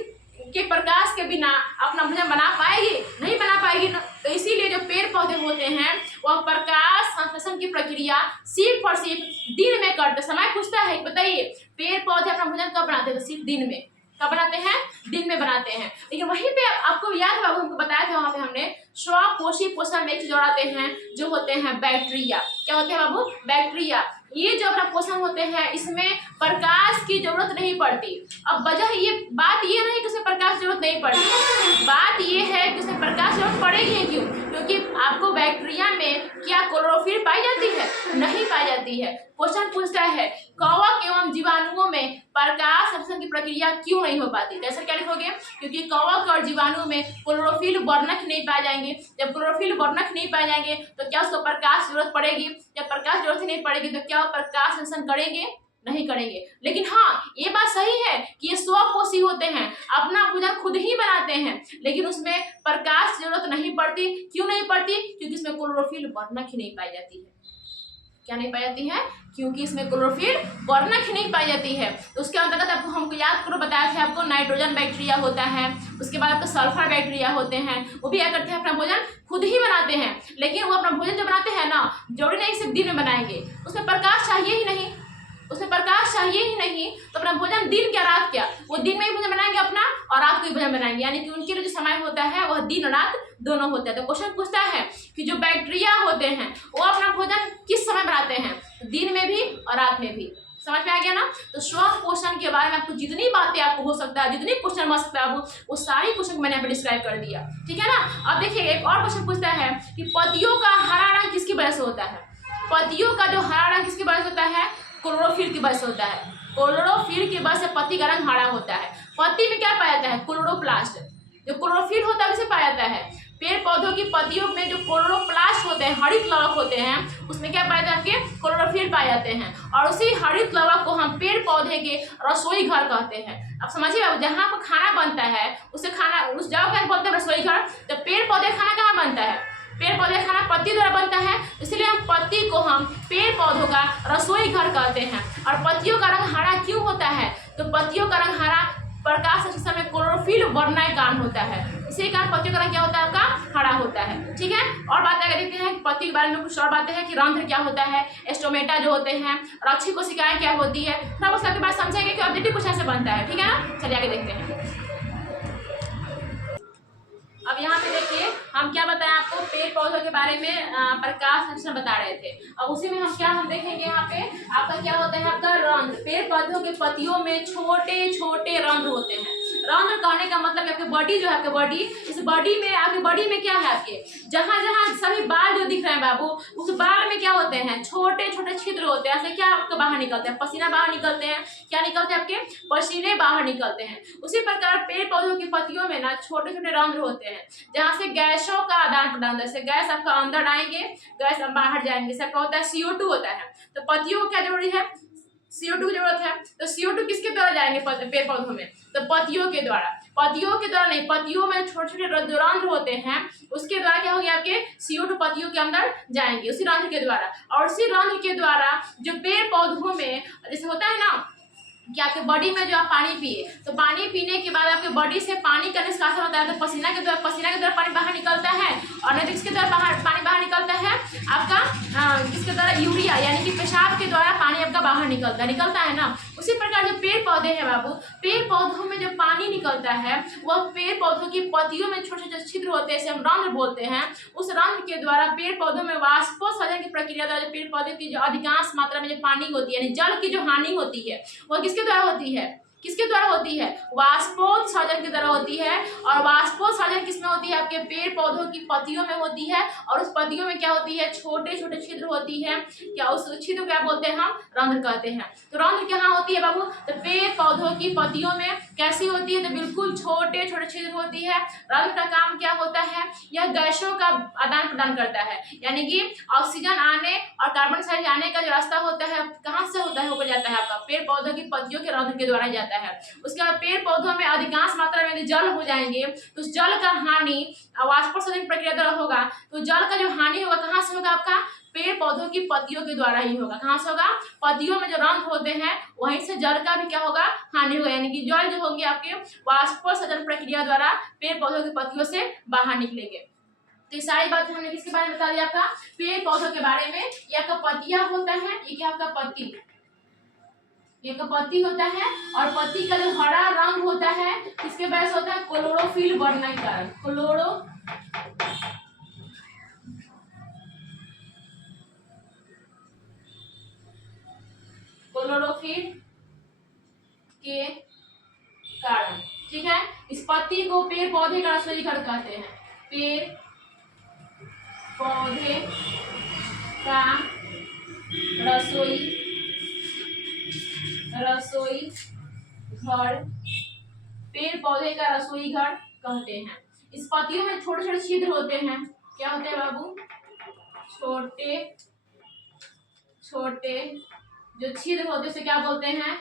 के प्रकाश के बिना अपना भोजन बना पाएगी? नहीं बना पाएगी ना। तो इसीलिए जो पेड़ पौधे होते हैं वह प्रकाश संश्लेषण की प्रक्रिया सिर्फ और सिर्फ दिन में करते। समय पूछता है, बताइए पेड़ पौधे अपना भोजन कब बनाते हैं? तो सिर्फ दिन में। कब बनाते हैं? दिन में बनाते हैं। लेकिन वहीं पे आपको याद है बाबू, हमको बताया था वहां पे हमने स्वपोषी पोषण में एक चीज जोड़ाते हैं जो होते हैं बैक्टीरिया। क्या होते हैं बाबू? बैक्टीरिया। ये जो अपना पोषण होते हैं इसमें प्रकाश की जरूरत नहीं पड़ती। अब वजह ये बात ये नहीं कि उसमें प्रकाश की जरूरत नहीं पड़ती, बात ये है कि उसमें प्रकाश की जरूरत पड़ेगी। क्यों? क्योंकि आपको बैक्टीरिया में क्या क्लोरोफिल पाई जाती है? नहीं पाई जाती है। क्वेश्चन पूछता है कवक एवं जीवाणुओं में प्रकाश संश्लेषण की प्रक्रिया क्यों नहीं हो पाती? जैसे क्या लिखोगे? क्योंकि कवक और जीवाणु में क्लोरोफिल वर्णक नहीं पाए जाएंगे। जब क्लोरोफिल वर्णक नहीं पाए जाएंगे तो क्या उसको प्रकाश की जरूरत पड़ेगी? जब प्रकाश जरूरत नहीं पड़ेगी तो क्या प्रकाश संश्लेषण करेंगे? नहीं करेंगे। लेकिन हाँ, ये बात सही है कि ये स्वपोषी होते हैं, अपना भोजन खुद ही बनाते हैं, लेकिन उसमें प्रकाश की जरूरत नहीं पड़ती। क्यों नहीं पड़ती? क्योंकि इसमें क्लोरोफिल वर्णक ही नहीं पाई जाती है। क्या नहीं पाई जाती है? क्योंकि इसमें क्लोरोफिल वर्णक ही नहीं पाई जाती है। तो उसके अंतर्गत आपको हमको याद करो, बताया था आपको नाइट्रोजन बैक्टीरिया होता है, उसके बाद आपको सल्फर बैक्टीरिया होते हैं। वो भी क्या करते हैं? अपना भोजन खुद ही बनाते हैं, लेकिन वो अपना भोजन जो बनाते हैं ना, जरूरी नहीं सिर्फ दिन में बनाएंगे, उसमें प्रकाश चाहिए ही नहीं, उसमें प्रकाश चाहिए ही नहीं। तो अपना भोजन दिन क्या रात क्या, वो दिन में ही भोजन बनाएंगे अपना, और रात को ही भोजन बनाएंगे, यानी कि उनके लिए जो समय होता है वह दिन रात दोनों होता है। तो क्वेश्चन पूछता है कि जो बैक्टीरिया होते हैं वो अपना भोजन किस समय बनाते हैं? दिन में भी और रात में भी। समझ में आ गया ना? तो स्वपोषण के बारे में आपको जितनी बातें आपको हो सकता है, जितनी क्वेश्चन बन सकता है वो सारी क्वेश्चन मैंने यहाँ पे डिस्क्राइब कर दिया। ठीक है ना? अब देखिए एक और क्वेश्चन पूछता है कि पत्तियों का हरा रंग किसकी वजह से होता है? पत्तियों का जो हरा रंग किसकी वजह से होता है? क्लोरोफिल की वजह से होता है। क्लोरोफिल की वजह से पत्ती का रंग हरा होता है। पत्ती में क्या पाया जाता है? क्लोरोप्लास्ट। जो क्लोरोफिल होता है उसे पाया जाता है। पेड़ पौधों की पत्तियों में जो क्लोरोप्लास्ट होते हैं, हरित लवक होते हैं, उसमें क्या पाए जाते हैं? क्लोरोफिल पाए जाते हैं। और उसी हरित लवक को हम पेड़ पौधे के रसोई घर कहते हैं। अब समझिए बाबू, जहाँ पर खाना बनता है उसे खाना, उस जगह क्या बोलते हैं? रसोई घर। तो पेड़ पौधे खाना कहाँ बनता है? पेड़ पौधे खाना पत्ती द्वारा बनता है, इसलिए हम पत्ती को हम पेड़ पौधों का रसोई घर कहते हैं। और पत्तियों का रंग हरा क्यों होता है? तो पत्तियों का रंग हरा प्रकाश संश्लेषण में क्लोरोफिल बढ़ने के कारण होता है। इसी कारण पत्तियों का रंग क्या होता है? आपका हरा होता है। ठीक है, और बातें आगे देखते हैं। पत्ती के बारे में कुछ और बातें हैं कि रंध्र क्या होता है, स्टोमेटा जो होते हैं, रक्षी कोशिकाएं क्या होती है, थोड़ा बहुत उसके बाद समझेंगे कि ऑब्जेक्टिव कुछ ऐसे बनता है। ठीक है ना, चलिए आगे देखते हैं। अब यहाँ पे देखिए हम क्या बताएं आपको, पेड़ पौधों के बारे में प्रकाश संश्लेषण बता रहे थे। अब उसी में हम देखेंगे यहाँ पे आपका क्या होता है? आपका रंध्र। पेड़ पौधों के पत्तियों में छोटे छोटे रंध्र होते हैं। रंध्र कहने का मतलब कि आपकी बॉडी जो है, आपकी बॉडी, इस बॉडी में, आपकी बॉडी में क्या है? आपके जहाँ जहाँ सभी बाल जो दिख रहे हैं बाबू, उस बाल में क्या होते हैं? छोटे छोटे छिद्र होते हैं। ऐसे क्या आपको बाहर निकलते हैं? पसीना बाहर निकलते हैं। क्या निकलते हैं? आपके पसीने बाहर निकलते हैं। उसी प्रकार पेड़ पौधों की पत्तियों में ना छोटे छोटे रंध्र होते हैं, जहाँ से गैसों का आदान प्रदान, जैसे गैस आपका अंदर आएंगे, गैस बाहर जाएंगे। इसका क्या होता है? CO2 होता है। तो पत्तियों को क्या जरूरी है? CO2 की जरूरत है। तो CO2 किसके द्वारा जाएंगे? पेड़ पौधों में। तो पत्तियों के द्वारा। पत्तियों के द्वारा नहीं, पत्तियों में छोटे छोटे रंध्र होते हैं, उसके द्वारा क्या होगा? आपके CO2 पत्तियों के अंदर जाएंगे, उसी रंध्र के द्वारा। और उसी रंध्र के द्वारा जो पेड़ पौधों में जैसे होता है ना कि आपके बॉडी में जो आप पानी पिए, तो पानी पीने के बाद आपके बॉडी से पानी का निष्कासन होता है। तो पसीना के द्वारा पानी बाहर निकलता है। और नहीं किसके द्वारा पानी बाहर निकलता है? आपका किसके द्वारा? यूरिया, यानी कि पेशाब के द्वारा पानी आपका बाहर निकलता है ना। उसी प्रकार जो पेड़ पौधे हैं बाबू, पेड़ पौधों में जो पानी निकलता है वह पेड़ पौधों की पत्तियों में छोटे छोटे छिद्र होते हैं, इसे हम रंध्र बोलते हैं। उस रंध्र के द्वारा पेड़ पौधों में वाष्पोत्सर्जन की प्रक्रिया द्वारा पेड़ पौधे की जो अधिकांश मात्रा में जो पानी होती है, यानी जल की जो हानि होती है, वह किसके द्वारा होती है? किसके द्वारा होती है? वाष्पोत्सर्जन के द्वारा होती है। और वाष्पोत्सर्जन किसमें होती है? आपके पेड़ पौधों की पत्तियों में होती है। और उस पत्तियों में क्या होती है? छोटे छोटे छिद्र होती है। क्या उस छिद्र क्या बोलते हैं? हम रंध्र कहते हैं। तो रंध्र कहाँ होती है बाबू? तो पेड़ पौधों की पत्तियों में कैसी होती है? तो बिल्कुल छोटे छोटे छिद्र होती है। रंध्र का काम क्या होता है? यह गैसों का आदान प्रदान करता है, यानी कि ऑक्सीजन आने और कार्बन डाइऑक्साइड जाने का जो रास्ता होता है कहाँ से होता है? ऊपर जाता है आपका पेड़ पौधों की पत्तियों के रंध्र के द्वारा जाता है। उसके बाद पेड़ पौधों में अधिकांश मात्रा में यदि जल हो जाएंगे तो उस जल का हानि वाष्पोत्सर्जन प्रक्रिया द्वारा होगा। तो जल का जो हानि होगा कहाँ से होगा? आपका पेड़ पौधों की पत्तियों के द्वारा ही होगा। कहाँ से होगा? पत्तियों में जो रंध्र होते हैं वहीं से जल का भी क्या होगा? हानि होगा, यानी कि जल जो होंगे आपके वाष्पोत्सर्जन प्रक्रिया द्वारा पेड़ पौधों की पत्तियों से बाहर निकलेंगे। तो ये सारी बातें हमने किसके बारे में बता दिया? आपका पेड़ पौधों के बारे में। ये आपका पत्तियां होता है, ये क्या आपका पत्ती, ये का पत्ती होता है। और पत्ती का जो हरा रंग होता है किसके वजह से होता है? क्लोरोफिल बढ़ने के कारण। क्लोरोफिल के कारण। ठीक है, इस पत्ती को पेड़ पौधे का रसोई घर कहते हैं। पेड़ पौधे का रसोई घर, पेड़ पौधे का रसोई घर कहते हैं। इस पत्तियों में छोटे छोटे छिद्र होते हैं। क्या होते हैं बाबू? छोटे छोटे जो छिद्र होते हैं उसे क्या बोलते हैं?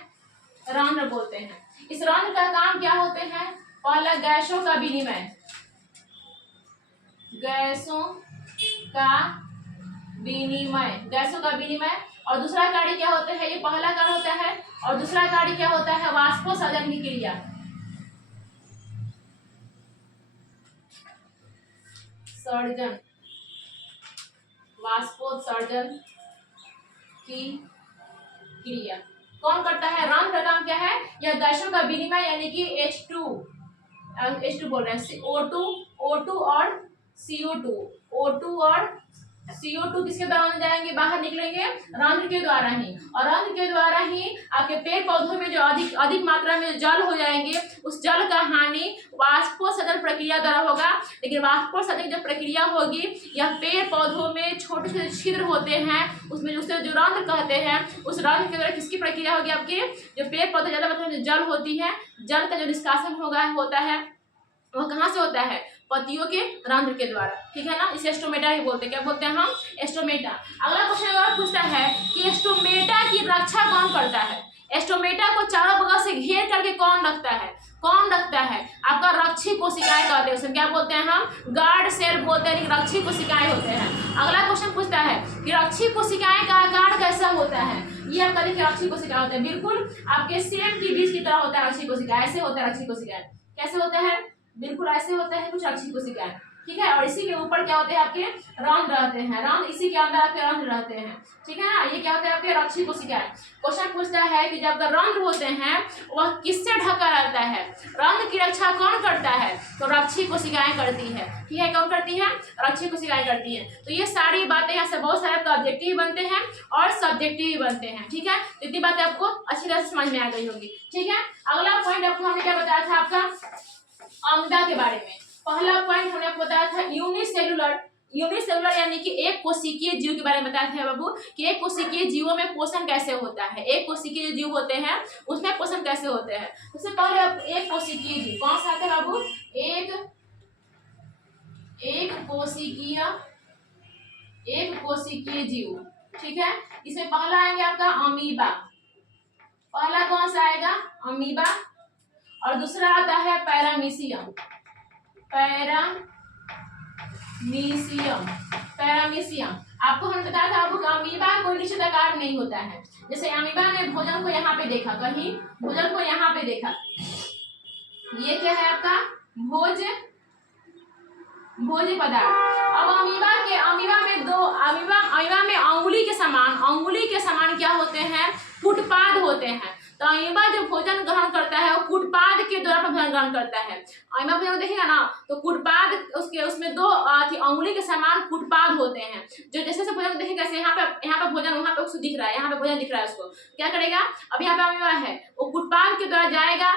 रंध्र बोलते हैं। इस रंध्र का काम क्या होते हैं? पहला गैसों का विनिमय, गैसों का विनिमय। और दूसरा कार्य क्या होता है? ये पहला कार्य होता है। और दूसरा कार्य क्या होता है? वाष्पोत्सर्जन की क्रिया। वाष्पोत्सर्जन की क्रिया कौन करता है? रंध्र का काम क्या है? यह गैसों का विनिमय, यानी कि H2 बोल रहे हैं, O2 और CO2, O2 और CO2 किसके द्वारा जाएंगे, बाहर निकलेंगे, रंध्र के द्वारा ही। और रंध्र के द्वारा ही आपके पेड़ पौधों में जो अधिक मात्रा में जल हो जाएंगे, उस जल का हानि वाष्पोत्सर्जन प्रक्रिया द्वारा होगा। लेकिन वाष्पोत्सर्जन जो प्रक्रिया होगी, यह पेड़ पौधों में छोटे छोटे छिद्र होते हैं, उसमें उसे जो रंध्र कहते हैं, उस रंध्र के द्वारा किसकी प्रक्रिया होगी, आपके जो पेड़ पौधे ज्यादा मात्रा में जल होती है, जल का जो निष्कासन होता है वह कहाँ से होता है, पत्तियों के रंध्र के द्वारा। ठीक है ना, इसे स्टोमेटा ही बोलते हैं। क्या बोलते हैं हम, स्टोमेटा। अगला क्वेश्चन और पूछता है कि स्टोमेटा की रक्षा कौन करता है। स्टोमेटा को चारों बगल से घेर करके कौन रखता है, कौन रखता है, आपका रक्षी कोशिकाएं कहते हैं उसे। क्या बोलते हैं हम, गार्ड सेल बोलते हैं, रक्षी कोशिकाएं होते हैं। अगला क्वेश्चन पूछता है कि रक्षी कोशिकाएं का आकार कैसा होता है। ये आपका देखिए रक्षी कोशिका होता है, बिल्कुल आपके सेम की बीज की तरह होता है रक्षी कोशिका। ऐसे होता है रक्षी कोशिकाएं, कैसे होता है, बिल्कुल ऐसे होता है कुछ रक्षी कोशिकाएं। ठीक है, और इसी के ऊपर क्या होते हैं, आपके रंध्र रहते हैं, रंध्र इसी के अंदर आपके रंध्र रहते हैं। ठीक है ना, ये क्या होता है, आपके रक्षी कोशिकाएं। क्वेश्चन पूछता है कि जब रंध्र होते हैं वह किससे ढका रहता है, रंध्र की रक्षा कौन करता है, तो रक्षी कोशिकाएं करती है। ठीक है, कौन करती है, रक्षी कोशिकाएं करती है। तो ये सारी बातें यहाँ से बहुत सारे ऑब्जेक्टिव बनते हैं और सब्जेक्टिव बनते हैं। ठीक है, तो इतनी बातें आपको अच्छी तरह से समझ में आ गई होगी। ठीक है, अगला पॉइंट आपको हमने क्या बताया था, आपका अमीबा के बारे में। पहला पॉइंट हमने आपको बताया था यूनिसेलुलर यानी कि एक कोशिकीय जीव के बारे में बताया था बाबू, कि एक कोशिकीय जीवों में पोषण कैसे होता है। एक कोशिकीय जीव होते हैं उसमें पोषण कैसे होते हैं। सबसे पहले आप एक कोशिकीय जीव कौन सा आता है बाबू, एक कोशिकीय जीव। ठीक है, इसमें पहला आएंगे आपका अमीबा, पहला कौन सा आएगा, अमीबा। और दूसरा आता है पैरामीशियम। आपको हम बताया था आपको अमीबा कोई निश्चित आकार नहीं होता है। जैसे अमीबा ने भोजन को यहाँ पे देखा, कहीं भोजन को यहाँ पे देखा, ये क्या है आपका भोज्य पदार्थ। अब अमीबा में अंगुली के समान क्या होते हैं, फुटपाद होते हैं। तो अमीबा जो भोजन ग्रहण करता है वो कुटपाद के द्वारा भोजन ग्रहण करता है। अमीबा भोजन देखेगा ना तो कुटपाद उसमें दो अंगुली के समान कुटपाद होते हैं, जो जैसे जैसे भोजन देखेगा, जैसे यहाँ पे भोजन, वहाँ पे उसको दिख रहा है, यहाँ पे भोजन दिख रहा है, उसको क्या करेगा, अब यहाँ पे अमीबा है वो कुटपाद के द्वारा जाएगा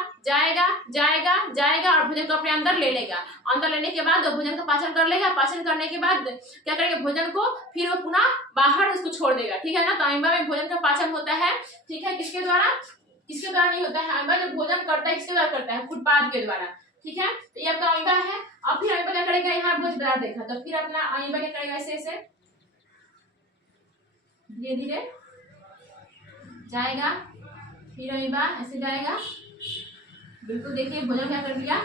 और भोजन को अपने अंदर ले लेगा। अंदर लेने के बाद भोजन का पाचन कर लेगा, पाचन करने के बाद क्या करेगा, भोजन को फिर वो पुनः बाहर उसको छोड़ देगा। ठीक है ना, तो अमीबा में भोजन का पाचन होता है। ठीक है, किसके द्वारा नहीं होता है, अमीबा जब भोजन करता है किसके द्वारा करता है, फुटपाथ के द्वारा। ठीक है, तो ये आपका अमीबा है। अब फिर अमीबा क्या करेगा, यहाँ भोजन पदार्थ देखा तो फिर अपना अमीबा क्या करेगा, ऐसे धीरे धीरे जाएगा, फिर अमीबा ऐसे जाएगा, बिल्कुल देखिए भोजन क्या कर लिया,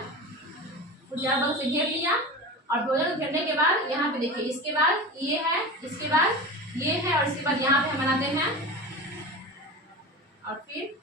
चार बगल से घेर लिया। और भोजन घेरने के बाद यहाँ पे देखिए, इसके बाद ये है, इसके बाद ये है, और इसके बाद यहाँ पे हम बनाते हैं, और फिर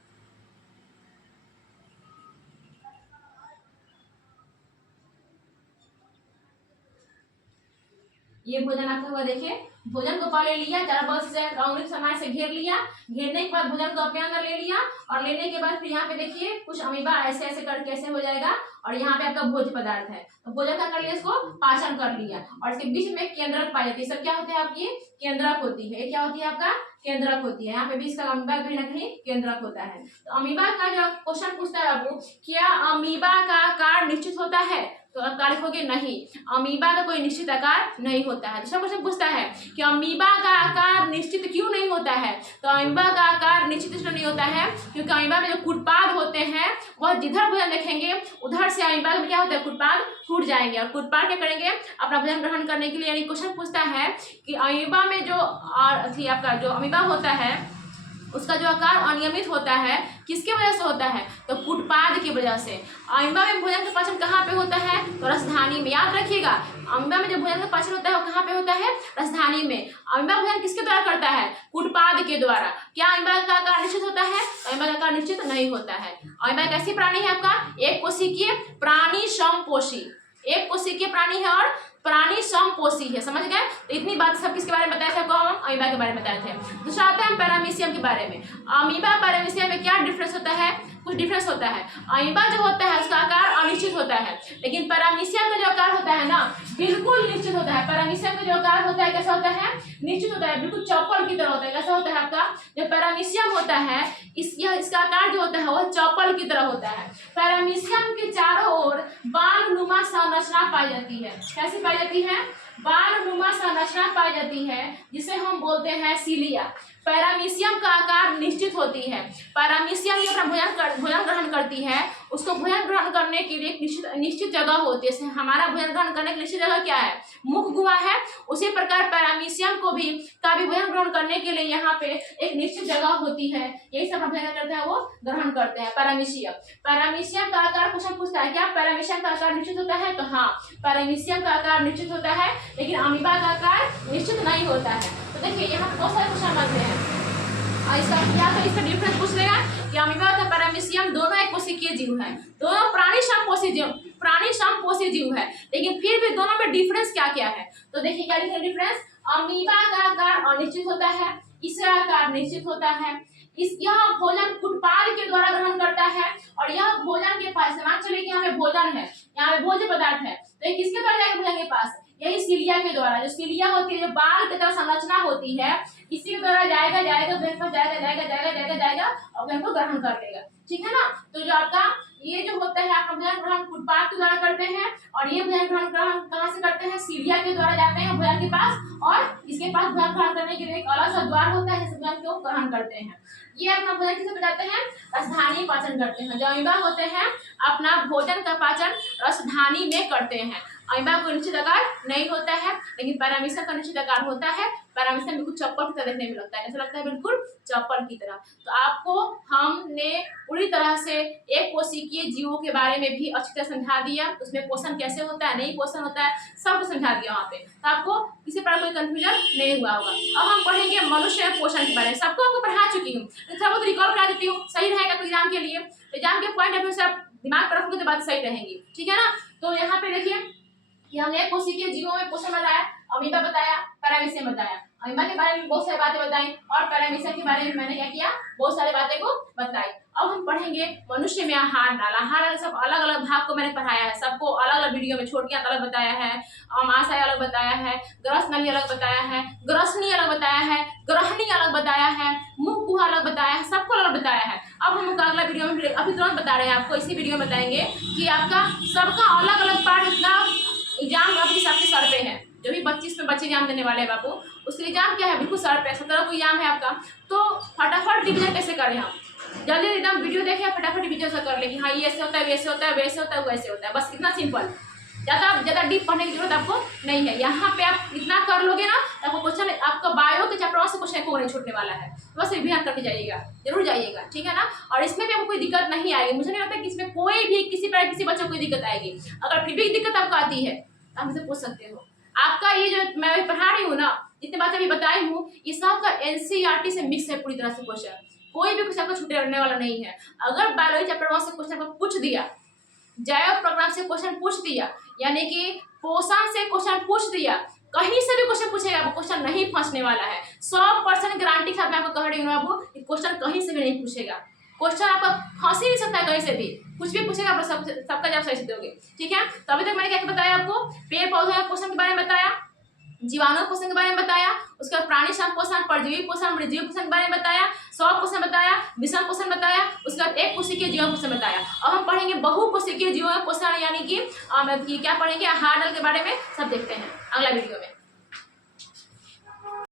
ये भोजन आपका हुआ। देखिए भोजन को पहले लिया, चार बगल से अंगुली समान से घेर लिया, घेरने के बाद भोजन को अपने अंदर ले लिया, और लेने के बाद फिर यहाँ पे देखिए कुछ अमीबा ऐसे ऐसे करके ऐसे हो जाएगा, और यहाँ पे आपका भोज्य पदार्थ है, तो भोजन का कर लिया, इसको पाचन कर लिया, और इसके बीच में केंद्रक पाई जाती है। सब क्या होते हैं आपकी, केंद्रक होती है। क्या होती है आपका, केंद्रक होती है। यहाँ पे बीच का अमीबा कहीं ना कहीं केंद्रक होता है। तो अमीबा का जो क्वेश्चन पूछता है बाबू, क्या अमीबा का आकार निश्चित होता है, तो आकार लिखोगे नहीं, अमीबा का कोई निश्चित आकार नहीं होता है। दूसरा क्वेश्चन पूछता है कि अमीबा का आकार निश्चित क्यों नहीं होता है, तो अमीबा का आकार निश्चित इसलिए नहीं होता है क्योंकि अमीबा में जो कुटपाद होते हैं वह जिधर भोजन देखेंगे उधर से अमीबा में क्या होता है, कुटपाद टूट जाएंगे, और कुटपाद क्या करेंगे, अपना भोजन ग्रहण करने के लिए। यानी क्वेश्चन पूछता है कि अमीबा में जो आपका जो अमीबा होता है उसका जो आकार अनियमित होता है, किसके वजह से होता है, तो कुटपाद की वजह से। अमीबा में भोजन का पाचन कहाँ पे होता है, तो रसधानी में। याद रखिएगा, अमीबा में जो भोजन का पाचन होता है वो कहाँ पे होता है, रसधानी में। अमीबा भोजन किसके द्वारा करता है, कुटपाद के द्वारा। क्या अमीबा का आकार निश्चित होता है, अमीबा का आकार निश्चित नहीं होता है। अमीबा कैसी प्राणी है आपका, एक कोशिकीय प्राणी समपोषी, एक कोशिकीय प्राणी है और प्राणी समपोषी है। समझ गए, तो इतनी बात सब किसके बारे में बताया था आपको, हम अमीबा के बारे में बताए थे। दूसरा आता है पैरामीशियम के बारे में। अमीबा पैरामीशियम में क्या डिफरेंस होता है, कुछ डिफरेंस होता है। अमीबा जो होता है उसका आकार अनिश्चित होता है, लेकिन पैरामीशियम का जो आकार होता है ना बिल्कुल निश्चित होता है। पैरामीशियम का जो आकार होता है कैसा होता है, निश्चित होता है, बिल्कुल चौपड़ की तरह होता है। कैसा होता है आपका जो पैरामीशियम होता है इसका आकार जो होता है वह चौपड़ की तरह होता है। पैरामीशियम के चारों ओर बालनुमा संरचना पाई जाती है। कैसी पाई जाती है, बालनुमा संरचना पाई जाती है, जिसे हम बोलते हैं सीलिया। पैरामीशियम का आकार निश्चित होती है। पैरामीशियम ये अपना भोजन ग्रहण करती है, उसको भोजन ग्रहण करने के लिए एक निश्चित जगह होती है। जैसे हमारा भोजन ग्रहण करने की निश्चित जगह क्या है, मुख गुहा है, उसी प्रकार पैरामीशियम को भी भोजन ग्रहण करने के लिए यहाँ पे एक निश्चित जगह होती है। यही सब भोजन करते हैं, वो ग्रहण करते हैं पैरामीशियम का आकार क्वेश्चन पूछता है क्या पैरामीशियम का आकार निश्चित होता है, तो हाँ पैरामीशियम का आकार निश्चित होता है, लेकिन अमीबा का आकार निश्चित नहीं होता है। तो देखिए यहाँ बहुत सारे क्वेश्चन बनते हैं, इसका या तो इसका डिफरेंस पूछ लेगा कि अमीबा और पैरामीशियम दोनों एक कोशिकीय जीव है, दोनों प्राणी समपोषी जीव है, लेकिन फिर भी दोनों में डिफरेंस क्या क्या है। तो देखिए क्या लिखा है डिफरेंस, अमीबा का आकार अनिश्चित होता है, इसका आकार निश्चित होता है, यह भोजन कुटपाल के द्वारा ग्रहण करता है, और यह भोजन के पास मान चलिए कि यहाँ पे भोजन है, यहाँ पे भोज्य पदार्थ है, तो ये किसके द्वारा जाएगा भोजन के पास, यही सीलिया के द्वारा। जो सीलिया होती है, जो बाल की तरह संरचना होती है, इसी के द्वारा जाएगा भोजन पर जाएगा और भोजन को ग्रहण कर लेगा। ठीक है ना। तो जो आपका ये जो होता है आपका भोजन ग्रहण कुटपाल के द्वारा करते हैं, और ये भोजन ग्रहण कहाँ से करते हैं, सीलिया के द्वारा जाते हैं भोजन के पास, और इसके पास भोजन ग्रहण करने के लिए एक अलग सा द्वार होता है, जिससे भोजन को ग्रहण करते हैं। ये अपना भोजन किसे बताते हैं, रसधानी पाचन करते हैं। जो अमीबा होते हैं अपना भोजन का पाचन रसधानी में करते हैं। अमीबा को निश्चित आकार नहीं होता है, लेकिन पैरामीशियम का निश्चित आकार होता है। पैरामीशियम बिल्कुल चप्पल की तरह देखने में लगता है, ऐसा लगता है बिल्कुल चप्पल की तरह। तो आपको हमने पूरी तरह से एक कोशिकीय जीवों के बारे में भी अच्छी तरह समझा दिया, उसमें पोषण कैसे होता है, नहीं पोषण होता है, सब कुछ समझा दिया वहाँ पे। तो आपको किसी प्रकार कोई कंफ्यूजन नहीं हुआ होगा। अब हम पढ़ेंगे मनुष्य में पोषण के बारे में। सबको आपको पढ़ा चुकी हूँ, थोड़ा बहुत रिकॉल करा देती हूँ, सही रहेगा तो एग्जाम के लिए। एग्जाम के पॉइंट ऑफ व्यू से आप दिमाग पर रखोगे तो बात सही रहेंगी। ठीक है ना। तो यहाँ पे देखिए कि हमने कोशिकीय जीवों में पोषण बताया, अमीबा बताया, पैरामीशियम बताया। अमीबा के बारे में बहुत सारी बातें बताई, और पैरामीशियम के बारे में मैंने क्या किया, बहुत सारी बातें को बताई। अब हम पढ़ेंगे मनुष्य में आहार नाल। आहार नाल सब अलग अलग भाग को मैंने पढ़ाया है, सबको अलग अलग वीडियो में छोटियां अलग बताया है, अमाशय अलग बताया है, ग्रस नली अलग बताया है, ग्रसनी अलग बताया है, ग्रहणी अलग बताया है, मुख गुहा अलग बताया है, सबको अलग बताया है। अब हम अगला वीडियो में अभी तुरंत बता रहे हैं आपको, इसी वीडियो में बताएंगे कि आपका सबका अलग अलग पार्ट इतना एग्जाम अभी सबके सर पे है। जो भी 25 में बच्चे एग्जाम देने वाले हैं बाबू, उसके एग्जाम क्या है, बिल्कुल सर पे 17 को एग्जाम है आपका। तो फटाफट डिवीजन कैसे करें हम, जल्दी एकदम वीडियो देखें, फटाफट डिवीजन से कर ले कि हाँ ये ऐसे होता है, वैसे होता है, वैसे होता है, वैसे होता है, बस इतना सिंपल। ज़्यादा डीप पढ़ने की जरूरत आपको नहीं है। यहाँ पे आप इतना कर लोगे ना तो आपको क्वेश्चन, आपका बायो के चैप्टर से क्वेश्चन को नहीं छूटने वाला है। बस रिवीजन करके जाइएगा, जरूर जाइएगा। ठीक है ना। और इसमें भी आपको कोई दिक्कत नहीं आएगी, मुझे नहीं लगता कि इसमें कोई भी किसी प्रकार किसी बच्चे को कोई दिक्कत आएगी। अगर फिर भी दिक्कत आपको आती है आप मुझे पूछ सकते हो। आपका ये जो मैं अभी पढ़ा रही हूँ ना, जितनी बातें अभी बताई हूँ, ये सब का एनसीईआरटी से मिक्स है पूरी तरह से क्वेश्चन, कोई भी क्वेश्चन आपको छूटे रहने वाला नहीं है। अगर बायोलॉजी चैप्टर 1 से क्वेश्चन आपको पूछ दिया, जैव प्रोग्राम से क्वेश्चन पूछ दिया, यानी कि पोषण से क्वेश्चन पूछ दिया, कहीं से भी क्वेश्चन पूछेगा, वो क्वेश्चन नहीं फंसने वाला है। 100% गारंटी के साथ मैं आपको कह रही हूँ बाबू, क्वेश्चन कहीं से भी नहीं पूछेगा। क्वेश्चन आपका फंस ही नहीं सकता है कहीं से भी, कुछ भी पूछेगा आप सबका जवाब सही से दोगे। ठीक है। तो अभी तक मैंने क्या बताया आपको, पेड़ पौधों के पोषण के बारे में बताया, जीवाणु पोषण के बारे में बताया, उसके बाद प्राणी संपोषण, परजीवी पोषण, मृजीवी पोषण के बारे में बताया, सौर पोषण बताया, विषम पोषण बताया, उसके बाद एक कोशिकीय जीव पोषण बताया। अब हम पढ़ेंगे बहु कोशिकीय जीवों पोषण, यानी कि क्या पढ़ेंगे, आहार नल के बारे में सब देखते हैं अगला वीडियो में।